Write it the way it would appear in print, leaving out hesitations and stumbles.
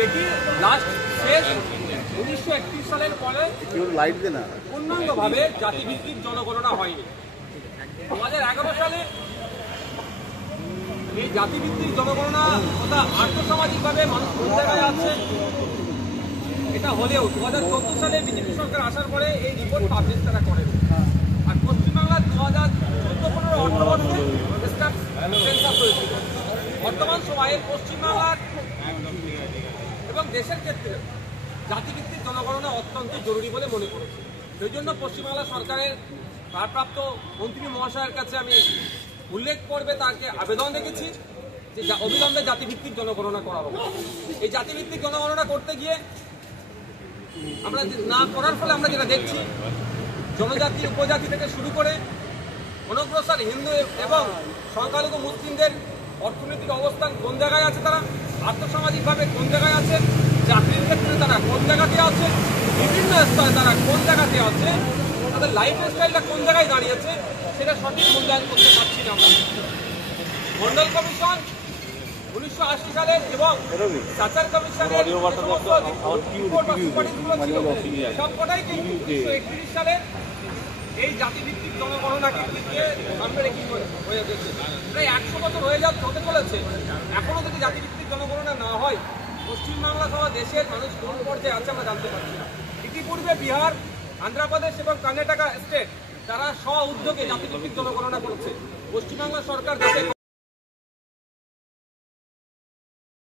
দেখি লাস্ট শেষ 1931 সালের পরে পূর্ণাঙ্গভাবে জাতিভিত্তিক জনগণনা হয়নি। 2011 সালে এই জাতিভিত্তিক জনগণনা তথা আর্থসামাজিকভাবে মানুষ কোন জায়গায় আছে এটা হলেও 2014 সালে বিজেপি সরকার আসার পরে এই রিপোর্ট পাবলিশ তারা করেন। আর পশ্চিমবাংলার 2014-15 অর্থবর্ষে সেন্সাস হয়েছিল। বর্তমান সময়ে পশ্চিমবাংলার এবং দেশের ক্ষেত্রে জাতিভিত্তিক জনগণনা অত্যন্ত জরুরি বলে মনে করেছি। সেই জন্য পশ্চিমবাংলা সরকারের ভারপ্রাপ্ত মন্ত্রী মহাশয়ের কাছে আমি উল্লেখ করবে তাকে আবেদন রেখেছি যে অবিলম্বে জাতিভিত্তিক জনগণনা করা হবে। এই জাতিভিত্তিক জনগণনা করতে গিয়ে আমরা না করার ফলে আমরা যেটা দেখছি, জনজাতি উপজাতি থেকে শুরু করে অনগ্রসর হিন্দু এবং সংখ্যালঘু মুসলিমদের অর্থনৈতিক অবস্থান কোন জায়গায় আছে, তারা আর্থসামাজিকভাবে কোন জায়গায় আছে, চাকরির ক্ষেত্রে তারা কোন জায়গাতে আছে, বিভিন্ন স্তরে তারা কোন জায়গাতে আছে, তাদের লাইফ স্টাইলটা কোন জায়গায় দাঁড়িয়েছে সেটা সঠিক মূল্যায়ন করতে পারছি না আমরা। মন্ডল কমিশন 1980 সালের এবং সাচার কমিশনের সবকটাই কিন্তু 1931 সালের এই জাতিভিত্তিক জনগণনাকে সামনে রেখে হয়ে গেছে। প্রায় 100 বছর হতে চলেছে, এখনো যদি জাতিভিত্তিক জনগণনা না হয় পশ্চিমবাংলা সহ দেশের মানুষ কোন পর্যায়ে আছে আমরা জানতে পারছি না। ইতিপূর্বে বিহার, আন্ধ্রপ্রদেশ এবং কর্ণাটকা স্টেট তারা স্ব উদ্যোগে জাতিভিত্তিক জনগণনা করেছে। পশ্চিমবাংলা সরকার দেশের